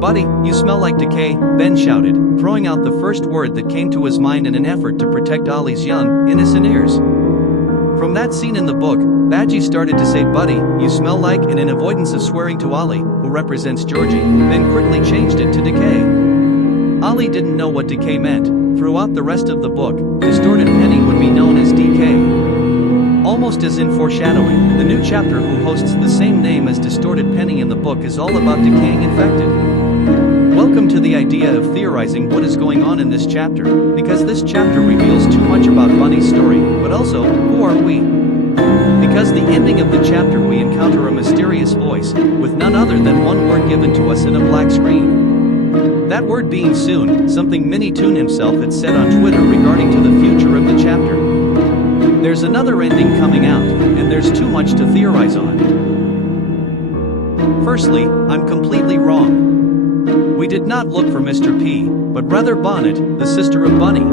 "Buddy, you smell like decay," Ben shouted, throwing out the first word that came to his mind in an effort to protect Ollie's young, innocent ears. From that scene in the book, Badgie started to say "Buddy, you smell like," and in avoidance of swearing to Ollie, who represents Georgie, Ben quickly changed it to Decay. Ollie didn't know what decay meant. Throughout the rest of the book, Distorted Penny would be known as Decay. Almost as in foreshadowing, the new chapter who hosts the same name as Distorted Penny in the book is all about decaying infected. Welcome to the idea of theorizing what is going on in this chapter, because this chapter reveals too much about Bunny's story, but also, who are we? Because the ending of the chapter we encounter a mysterious voice, with none other than one word given to us in a black screen. That word being soon, something Minnie Toon himself had said on Twitter regarding to the future of the chapter. There's another ending coming out, and there's too much to theorize on. Firstly, I'm completely wrong. We did not look for Mr. P, but rather Bonnet, the sister of Bunny.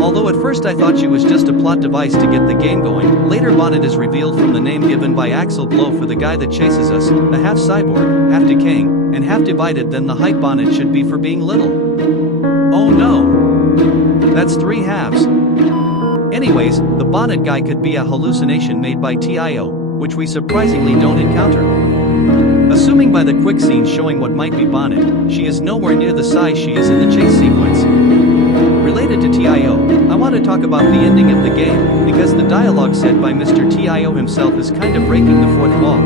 Although at first I thought she was just a plot device to get the game going, later Bonnet is revealed from the name given by Axel Blow for the guy that chases us, the half cyborg, half decaying, and half divided. Then the height Bonnet should be for being little. Oh no! That's 3 halves. Anyways, the Bonnet guy could be a hallucination made by TIO, which we surprisingly don't encounter. Assuming by the quick scene showing what might be Bonnet, she is nowhere near the size she is in the chase sequence. Related to TIO, I want to talk about the ending of the game, because the dialogue said by Mr. TIO himself is kind of breaking the fourth wall.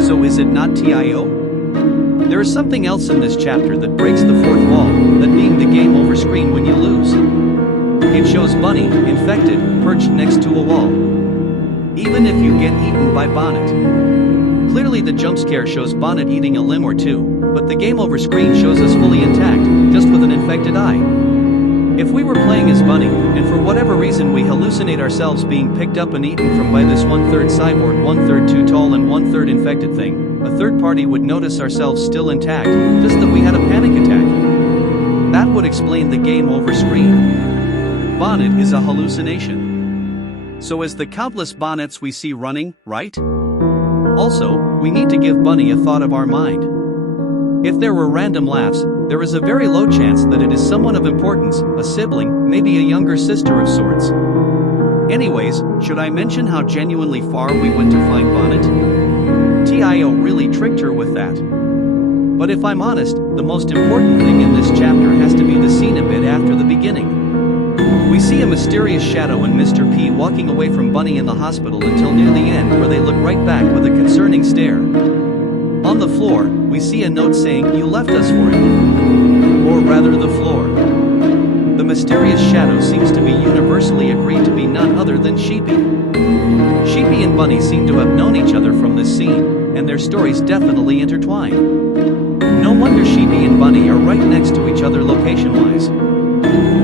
So is it not TIO? There is something else in this chapter that breaks the fourth wall, that being the game over screen when you lose. It shows Bunny, infected, perched next to a wall. Even if you get eaten by Bonnet. Clearly the jump scare shows Bonnet eating a limb or two, but the game over screen shows us fully intact, just with an infected eye. If we were playing as Bunny, and for whatever reason we hallucinate ourselves being picked up and eaten from by this 1/3 cyborg, 1/3 too tall and 1/3 infected thing, a third party would notice ourselves still intact, just that we had a panic attack. That would explain the game over screen. Bonnet is a hallucination. So is the countless Bonnets we see running, right? Also, we need to give Bunny a thought of our mind. If there were random laughs, there is a very low chance that it is someone of importance, a sibling, maybe a younger sister of sorts. Anyways, should I mention how genuinely far we went to find Bonnet? TIO really tricked her with that. But if I'm honest, the most important thing in this chapter has to be the scene a bit after the beginning. We see a mysterious shadow and Mr. P walking away from Bunny in the hospital until near the end, where they look right back with a concerning stare. On the floor, we see a note saying, "You left us for him." Or rather the floor. The mysterious shadow seems to be universally agreed to be none other than Sheepy. Sheepy and Bunny seem to have known each other from this scene, and their stories definitely intertwine. No wonder Sheepy and Bunny are right next to each other location-wise.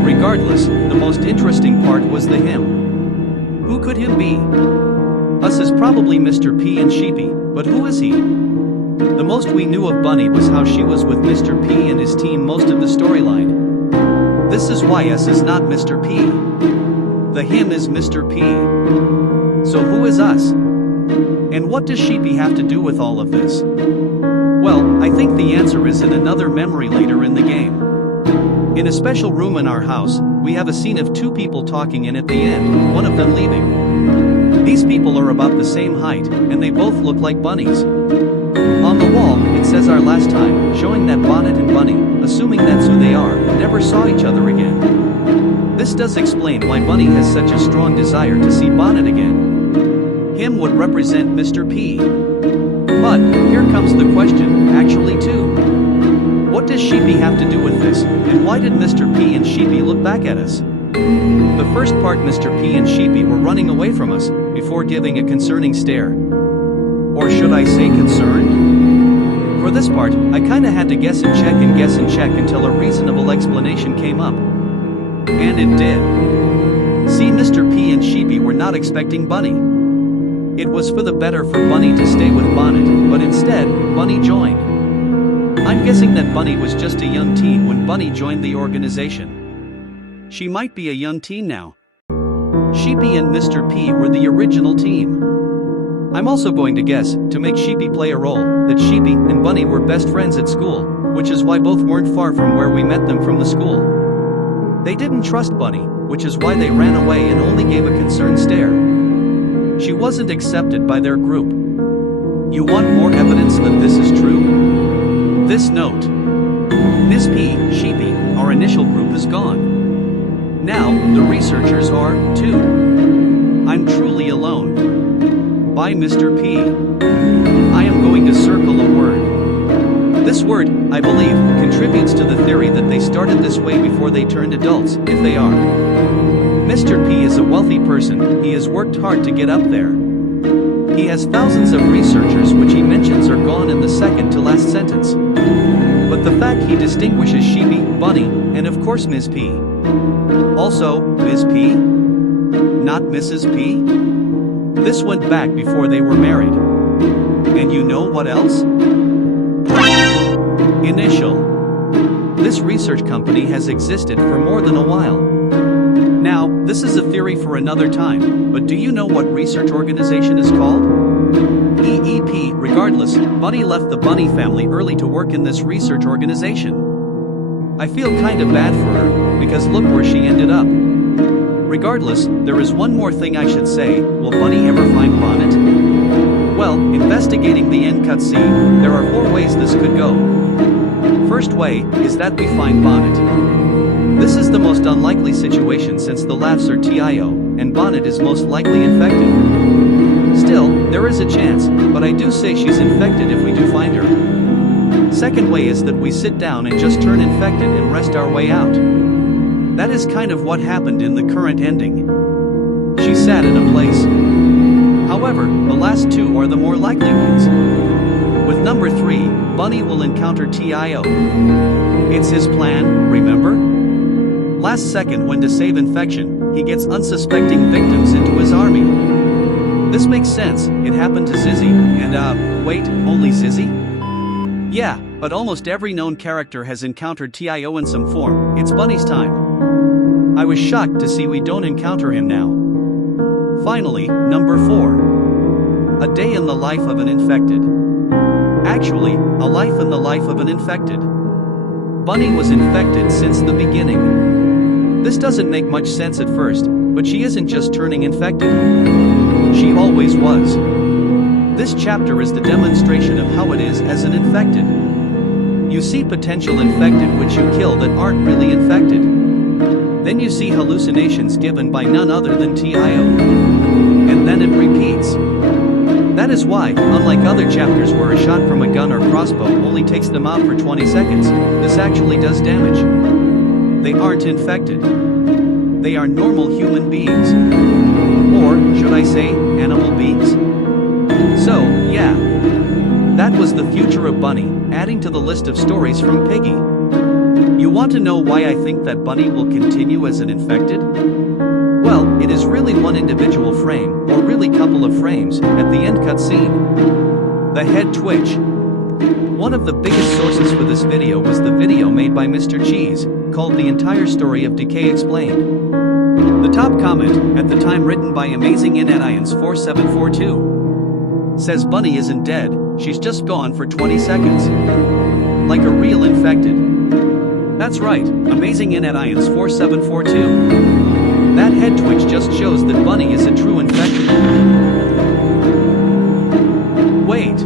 Regardless, the most interesting part was the him. Who could him be? Us is probably Mr. P and Sheepy, but who is he? The most we knew of Bunny was how she was with Mr. P and his team most of the storyline. This is why us is not Mr. P. The him is Mr. P. So who is us? And what does Sheepy have to do with all of this? Well, I think the answer is in another memory later in the game. In a special room in our house, we have a scene of 2 people talking, and at the end, one of them leaving. These people are about the same height, and they both look like bunnies. On the wall, it says "our last time," showing that Bonnet and Bunny, assuming that's who they are, never saw each other again. This does explain why Bunny has such a strong desire to see Bonnet again. Him would represent Mr. P. But, here comes the question, actually too. What does Sheepy have to do with this, and why did Mr. P and Sheepy look back at us? The first part, Mr. P and Sheepy were running away from us, before giving a concerning stare. Or should I say concerned? For this part, I kinda had to guess and check until a reasonable explanation came up. And it did. See, Mr. P and Sheepy were not expecting Bunny. It was for the better for Bunny to stay with Bonnet, but instead, Bunny joined. I'm guessing that Bunny was just a young teen when Bunny joined the organization. She might be a young teen now. Sheepy and Mr. P were the original team. I'm also going to guess, to make Sheepy play a role, that Sheepy and Bunny were best friends at school, which is why both weren't far from where we met them from the school. They didn't trust Bunny, which is why they ran away and only gave a concerned stare. She wasn't accepted by their group. You want more evidence that this is true? This note. Ms. P, Sheepy, our initial group is gone. Now, the researchers are, too. I'm truly alone. By Mr. P. I am going to circle a word. This word, I believe, contributes to the theory that they started this way before they turned adults, if they are. Mr. P is a wealthy person, he has worked hard to get up there. He has thousands of researchers which he mentions are gone in the second to last sentence. But the fact he distinguishes Sheepy, Bunny, and of course Ms. P. Also, Ms. P? Not Mrs. P? This went back before they were married. And you know what else? Initial. This research company has existed for more than a while. Now, this is a theory for another time, but do you know what research organization is called? EEP. Regardless, Bunny left the Bunny family early to work in this research organization. I feel kinda bad for her, because look where she ended up. Regardless, there is one more thing I should say. Will Bunny ever find Bonnet? Well, investigating the end cutscene, there are 4 ways this could go. First way is that we find Bonnet. This is the most unlikely situation since the laughs are TIO, and Bonnet is most likely infected. Still, there is a chance, but I do say she's infected if we do find her. Second way is that we sit down and just turn infected and rest our way out. That is kind of what happened in the current ending. She sat in a place. However, the last 2 are the more likely ones. With number 3, Bunny will encounter TIO. It's his plan, remember? Last second when to save infection, he gets unsuspecting victims into his army. This makes sense, it happened to Zizzy, and wait, only Zizzy? Yeah, but almost every known character has encountered TIO in some form. It's Bunny's time. I was shocked to see we don't encounter him now. Finally, number 4. A day in the life of an infected. Actually, a life in the life of an infected. Bunny was infected since the beginning. This doesn't make much sense at first, but she isn't just turning infected. She always was. This chapter is the demonstration of how it is as an infected. You see potential infected which you kill that aren't really infected. Then you see hallucinations given by none other than TIO. And then it repeats. That is why, unlike other chapters where a shot from a gun or crossbow only takes them out for 20 seconds, this actually does damage. They aren't infected. They are normal human beings. Or, should I say, animal beings? So, yeah. That was the future of Bunny, adding to the list of stories from Piggy. You want to know why I think that Bunny will continue as an infected? Well, it is really one individual frame, or really couple of frames, at the end cutscene. The head twitch. One of the biggest sources for this video was the video made by Mr. Cheese, called The Entire Story of Decay Explained. The top comment, at the time written by Amazing Inetians 4742, says Bunny isn't dead, she's just gone for 20 seconds. Like a real infected. That's right, Amazing Inetians 4742. That head twitch just shows that Bunny is a true infected. Wait.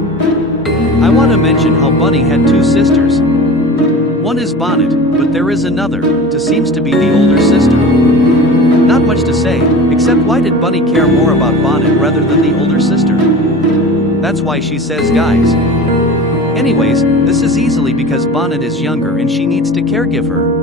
I want to mention how Bunny had 2 sisters. One is Bonnet, but there is another, who seems to be the older sister. Not much to say, except why did Bunny care more about Bonnet rather than the older sister? That's why she says guys. Anyways, this is easily because Bonnet is younger and she needs to caregive her.